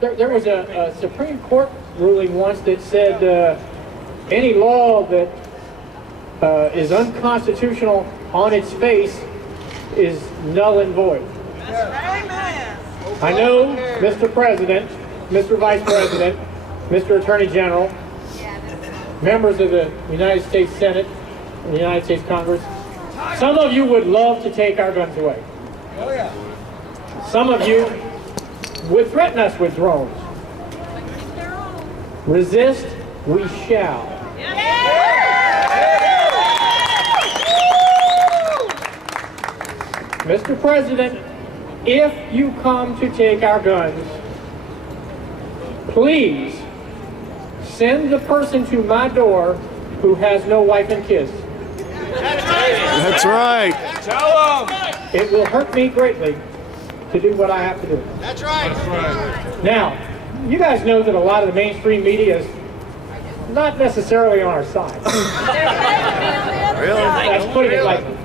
there was a Supreme Court ruling once that said any law that is unconstitutional on its face is null and void. I know, Mr. President, Mr. Vice President, Mr. Attorney General, members of the United States Senate and the United States Congress, some of you would love to take our guns away. Some of you would threaten us with drones. Resist, we shall. Mr. President, if you come to take our guns, please send the person to my door who has no wife and kids. That's right. Tell them. It will hurt me greatly to do what I have to do. That's right. That's right. Now, you guys know that a lot of the mainstream media is not necessarily on our side. Really? That's putting it lightly.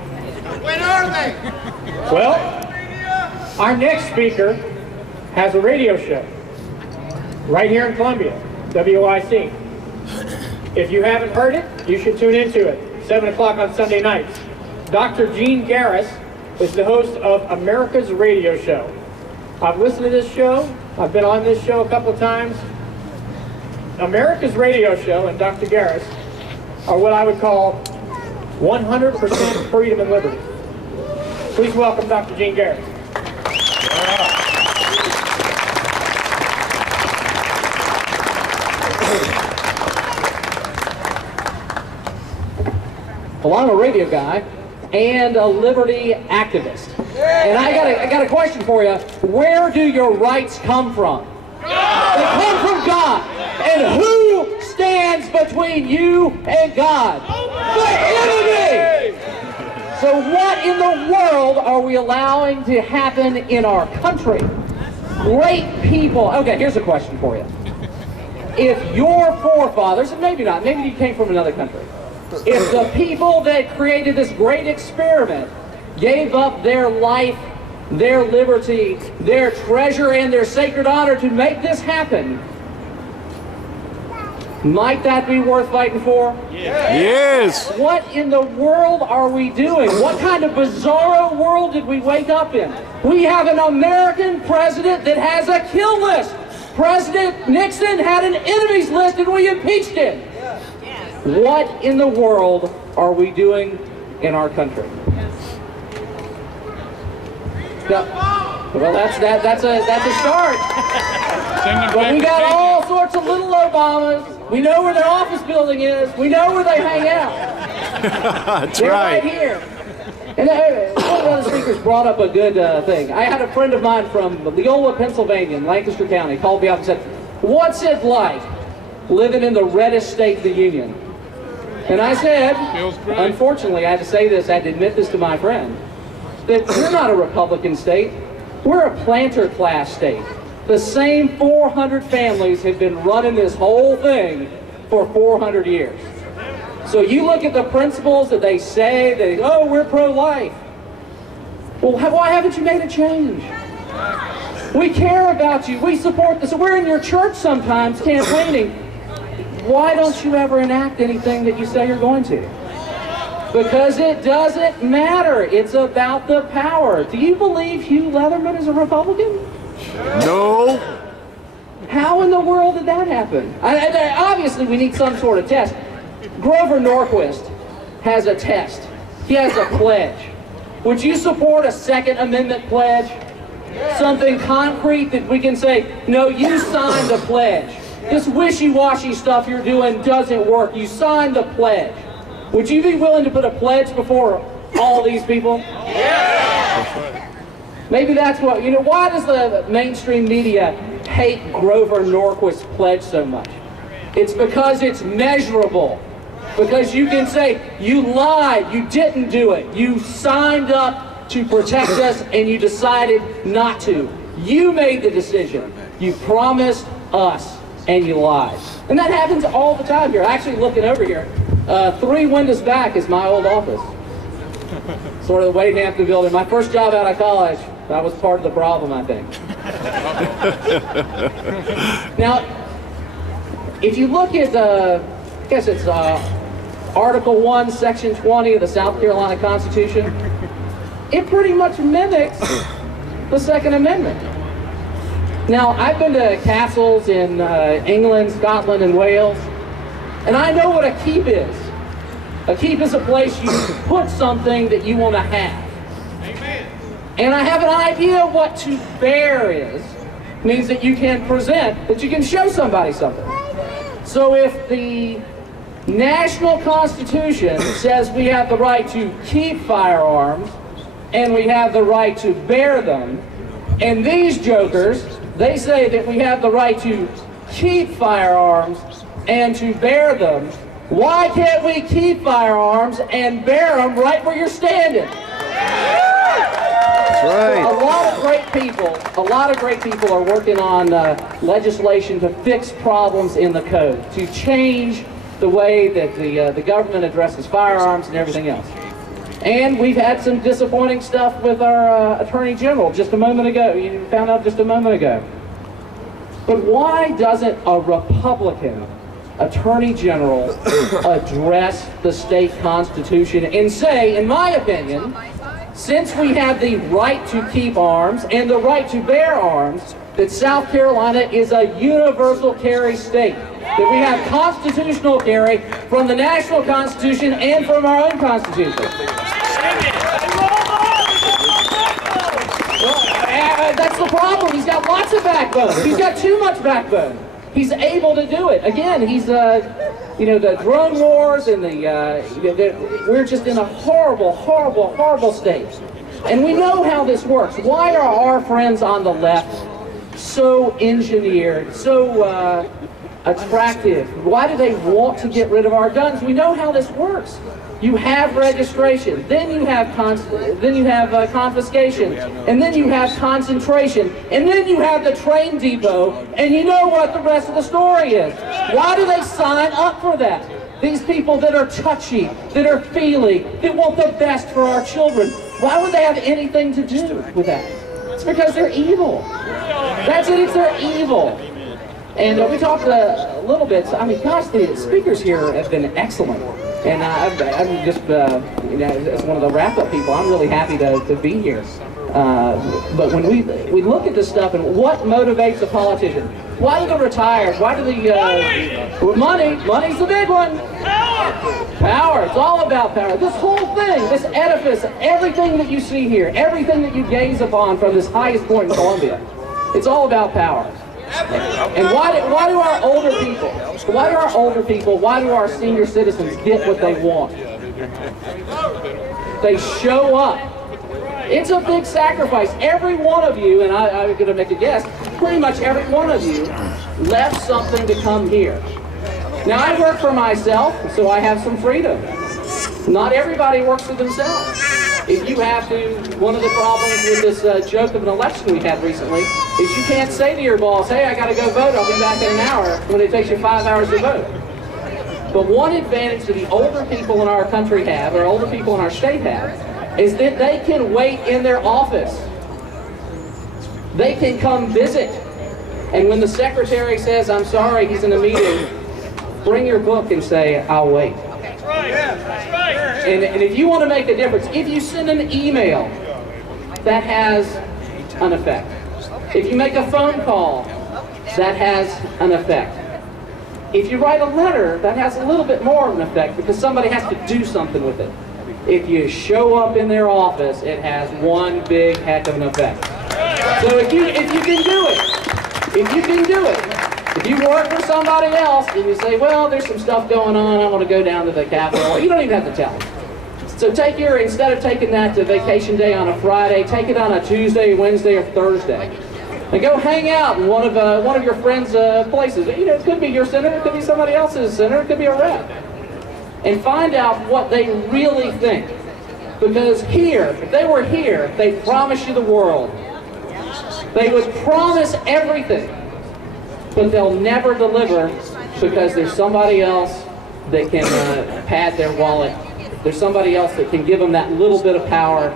When are they? Well, our next speaker has a radio show right here in Columbia, WIC. If you haven't heard it, you should tune into it, 7 o'clock on Sunday nights. Dr. Garris is the host of America's Radio Show. I've listened to this show. I've been on this show a couple of times. America's Radio Show and Dr. Garris are what I would call 100% freedom and liberty. Please welcome Dr. Garris. Well, I'm a radio guy and a liberty activist. And I got a question for you. Where do your rights come from? They come from God. And who stands between you and God? The enemy! So what in the world are we allowing to happen in our country? Great people. Okay, here's a question for you. If your forefathers, and maybe not, maybe you came from another country, if the people that created this great experiment gave up their life, their liberty, their treasure, and their sacred honor to make this happen, might that be worth fighting for? Yes. What in the world are we doing? What kind of bizarro world did we wake up in? We have an American president that has a kill list. President Nixon had an enemies list and we impeached him. What in the world are we doing in our country? Well, that's a start. But we got all sorts of little Obamas. We know where their office building is. We know where they hang out. That's They're right. right here. And one of the other speakers brought up a good thing. I had a friend of mine from Leola, Pennsylvania, in Lancaster County, called me up and said, "What's it like living in the reddest state of the Union?" And I said, unfortunately, I had to say this, I had to admit this to my friend, that we're not a Republican state. We're a planter class state. The same 400 families have been running this whole thing for 400 years. So you look at the principles that they say, oh, we're pro-life. Well, why haven't you made a change? We care about you. We support this. We're in your church sometimes campaigning. Why don't you ever enact anything that you say you're going to? Because it doesn't matter. It's about the power. Do you believe Hugh Leatherman is a Republican? No. How in the world did that happen? Obviously, we need some sort of test. Grover Norquist has a test. He has a pledge. Would you support a Second Amendment pledge? Something concrete that we can say, no, you signed the pledge. This wishy-washy stuff you're doing doesn't work. You signed the pledge. Would you be willing to put a pledge before all these people? Yeah. Maybe that's what, why does the mainstream media hate Grover Norquist's pledge so much? It's because it's measurable. Because you can say, you lied, you didn't do it. You signed up to protect us and you decided not to. You made the decision. You promised us and you lied. And that happens all the time here. Actually, looking over here, 3 windows back is my old office. Sort of the Wade Hampton building. My first job out of college, that was part of the problem, I think. Now, if you look at, I guess it's Article 1, Section 20 of the South Carolina Constitution, it pretty much mimics the Second Amendment. Now, I've been to castles in England, Scotland, and Wales, and I know what a keep is. A keep is a place you put something that you want to have. Amen. And I have an idea of what to bear is. It means that you can present, that you can show somebody something. So if the National Constitution says we have the right to keep firearms, and we have the right to bear them, and these jokers, they say that we have the right to keep firearms and to bear them, why can't we keep firearms and bear them right where you're standing? That's right. A lot of great people are working on legislation to fix problems in the code, to change the way that the government addresses firearms and everything else. And we've had some disappointing stuff with our Attorney General just a moment ago. You found out just a moment ago. But why doesn't a Republican Attorney General address the state constitution and say, in my opinion, since we have the right to keep arms and the right to bear arms, that South Carolina is a universal carry state, that we have constitutional carry from the national constitution and from our own constitution. Well, that's the problem. He's got lots of backbone. He's got too much backbone. He's able to do it. Again, he's, you know, the drone wars and we're just in a horrible, horrible, horrible state. And we know how this works. Why are our friends on the left so engineered, so attractive? Why do they want to get rid of our guns? We know how this works. You have registration, then you have confiscation, and then you have concentration, and then you have the train depot, and you know what the rest of the story is. Why do they sign up for that? These people that are touchy, that are feely, that want the best for our children, why would they have anything to do with that? It's because they're evil. That's it, it's they're evil. And we talked a little bit, I mean, gosh, the speakers here have been excellent. And I'm just, you know, as one of the wrap-up people, I'm really happy to be here. But when we look at this stuff and what motivates a politician, why do the retired, why do the, money's the big one. Power, it's all about power. This whole thing, this edifice, everything that you see here, everything that you gaze upon from this highest point in Columbia, it's all about power. And why do our older people, why do our senior citizens get what they want? They show up. It's a big sacrifice. Every one of you, and I'm going to make a guess, pretty much every one of you left something to come here. Now, I work for myself, so I have some freedom. Not everybody works for themselves. If you have to, one of the problems with this joke of an election we had recently is you can't say to your boss, hey, I got to go vote, I'll be back in an hour, when it takes you 5 hours to vote. But one advantage that the older people in our country have, or older people in our state have, is that they can wait in their office. They can come visit. And when the secretary says, I'm sorry, he's in a meeting, bring your book and say, I'll wait. That's right. That's right. And if you want to make a difference, if you send an email, that has an effect. If you make a phone call, that has an effect. If you write a letter, that has a little bit more of an effect because somebody has to do something with it. If you show up in their office, it has one big heck of an effect. So if you can do it, if you work for somebody else and you say, well, there's some stuff going on, I want to go down to the Capitol, you don't even have to tell them. So instead of taking that to vacation day on a Friday, take it on a Tuesday, Wednesday, or Thursday. And go hang out in one of your friends' places. You know, it could be your senator, it could be somebody else's senator, it could be a rep. And find out what they really think. Because here, if they were here, they'd promise you the world. They would promise everything. But they'll never deliver because there's somebody else that can pad their wallet. There's somebody else that can give them that little bit of power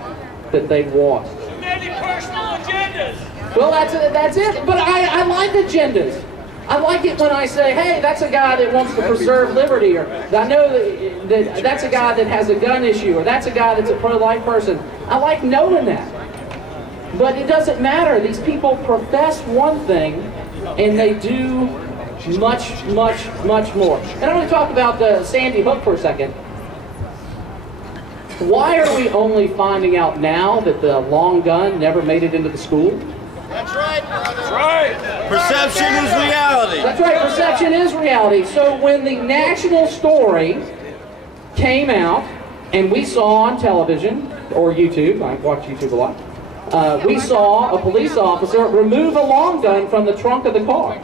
that they want. Too many personal agendas. Well, that's it. But I like agendas. I like it when I say, hey, that's a guy that wants to preserve liberty, or I know that that's a guy that has a gun issue, or that's a guy that's a pro-life person. I like knowing that. But it doesn't matter. These people profess one thing, and they do much, much, much more. And I want to talk about Sandy Hook for a second. Why are we only finding out now that the long gun never made it into the school? That's right, brother. That's right. Perception is reality. That's right, perception is reality. So when the national story came out, and we saw on television, or YouTube, I watch YouTube a lot, we saw a police officer remove a long gun from the trunk of the car.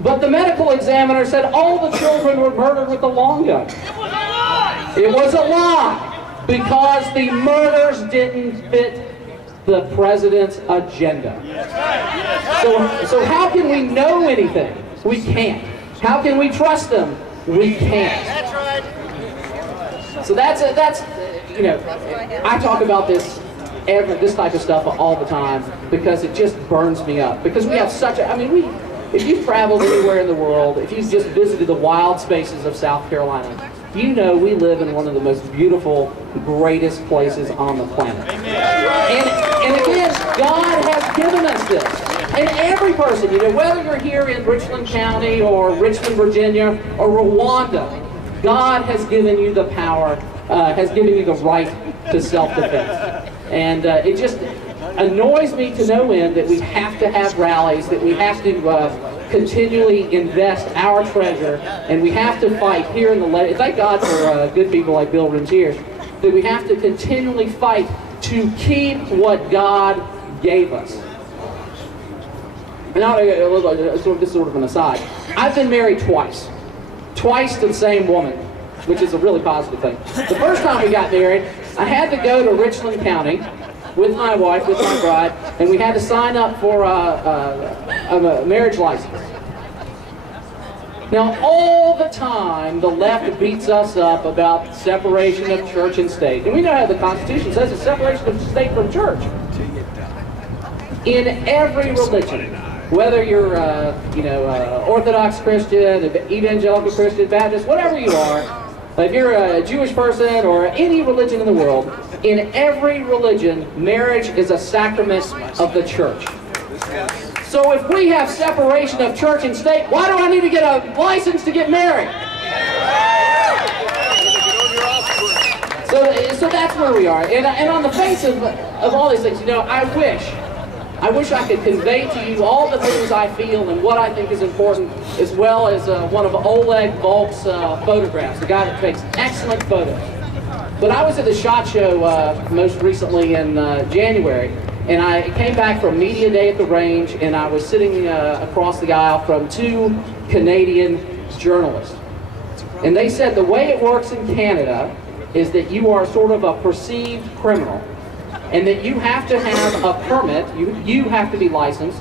But the medical examiner said all the children were murdered with the long gun. It was a lie. It was a lie, because the murders didn't fit the president's agenda. So how can we know anything? We can't. How can we trust them? We can't. That's right. So that's you know, I talk about this type of stuff all the time because it just burns me up. Because we have such a, I mean, if you've traveled anywhere in the world, if you've just visited the wild spaces of South Carolina, you know we live in one of the most beautiful, greatest places on the planet. And again, God has given us this. And every person, you know, whether you're here in Richland County or Richmond, Virginia, or Rwanda, God has given you the power, has given you the right to self-defense. And it just annoys me to no end that we have to have rallies, that we have to continually invest our treasure, and we have to fight here in the thank God for good people like Bill Rentier, that we have to continually fight to keep what God gave us. And now, this is sort of an aside. I've been married twice to the same woman, which is a really positive thing. The first time we got married, I had to go to Richland County with my wife, with my bride, and we had to sign up for a marriage license. Now, all the time, the left beats us up about separation of church and state. And we know how the Constitution says it's separation of state from church. In every religion, whether you're, Orthodox Christian, evangelical Christian, Baptist, whatever you are, if you're a Jewish person or any religion in the world, in every religion, marriage is a sacrament of the church. So if we have separation of church and state, why do I need to get a license to get married? So that's where we are. And on the face of all these things, you know, I wish I could convey to you all the things I feel and what I think is important, as well as one of Oleg Volk's photographs, the guy that takes excellent photos. But I was at the SHOT Show most recently in January, and I came back from Media Day at the range, and I was sitting across the aisle from two Canadian journalists. And they said the way it works in Canada is that you are sort of a perceived criminal, and that you have to have a permit, you have to be licensed,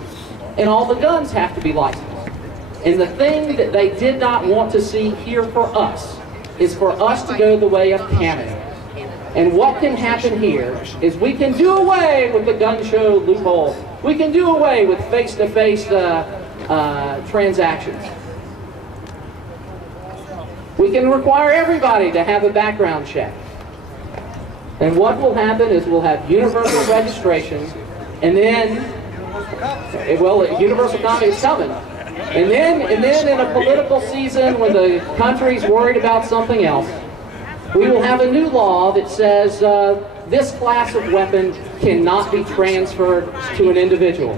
and all the guns have to be licensed. And the thing that they did not want to see here for us is for us to go the way of Canada. And what can happen here is we can do away with the gun show loophole. We can do away with face-to-face transactions. We can require everybody to have a background check. And what will happen is we'll have universal registration, and then, well, universal comedy is coming. And then in a political season when the country's worried about something else, we will have a new law that says this class of weapon cannot be transferred to an individual.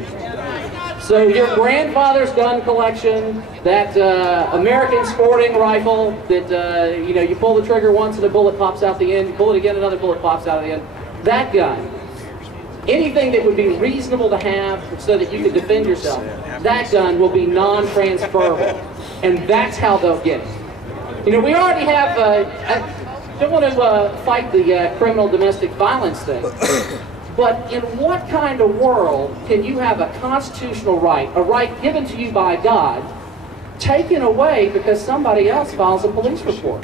So your grandfather's gun collection, that American sporting rifle that you pull the trigger once and a bullet pops out the end, you pull it again, another bullet pops out of the end. That gun, anything that would be reasonable to have so that you could defend yourself, that gun will be non-transferable, and that's how they'll get it. You know, we already have. I don't want to fight the criminal domestic violence thing. But in what kind of world can you have a constitutional right, a right given to you by God, taken away because somebody else files a police report?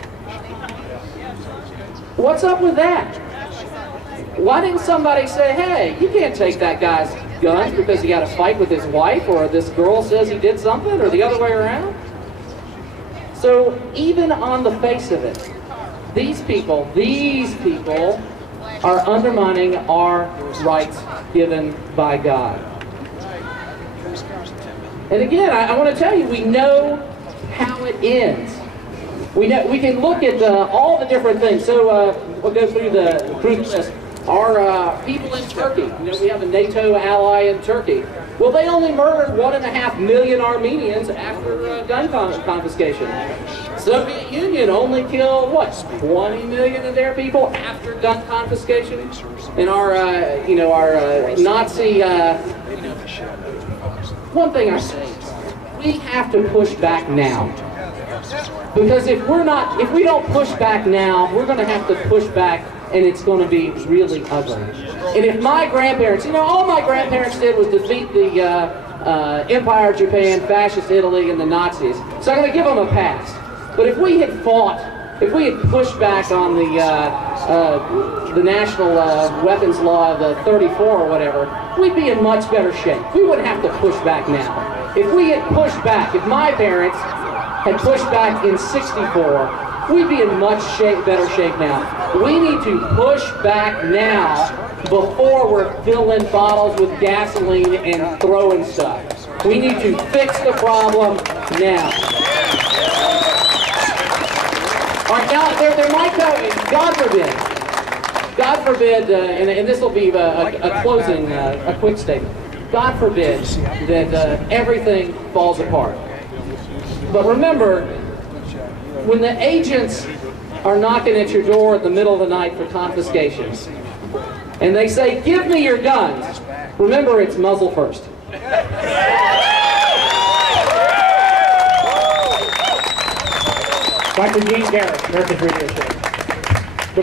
What's up with that? Why didn't somebody say, hey, you can't take that guy's guns because he got a fight with his wife, or this girl says he did something, or the other way around. So even on the face of it, these people are undermining our rights given by God. And again, I want to tell you, we know how it ends. We can look at all the different things. So we'll go through the list. Our people in Turkey, we have a NATO ally in Turkey. Well, they only murdered 1.5 million Armenians after gun confiscation. Soviet Union only killed, what, 20 million of their people after gun confiscation? And our Nazi, one thing I say, we have to push back now. Because if we don't push back now, we're going to have to push back, and it's going to be really ugly. And if my grandparents, all my grandparents did was defeat the Empire of Japan, Fascist Italy, and the Nazis. So I'm going to give them a pass. But if we had fought, if we had pushed back on the national weapons law of the 34 or whatever, we'd be in much better shape. We wouldn't have to push back now. If we had pushed back, if my parents had pushed back in '64, we'd be in much better shape now. We need to push back now before we're filling bottles with gasoline and throwing stuff. We need to fix the problem now. All right, now there might come, God forbid, and this will be a closing, a quick statement. God forbid that everything falls apart. But remember, when the agents are knocking at your door in the middle of the night for confiscations, and they say, "Give me your guns," remember, it's muzzle first. Dr. Garris, America's Radio Show.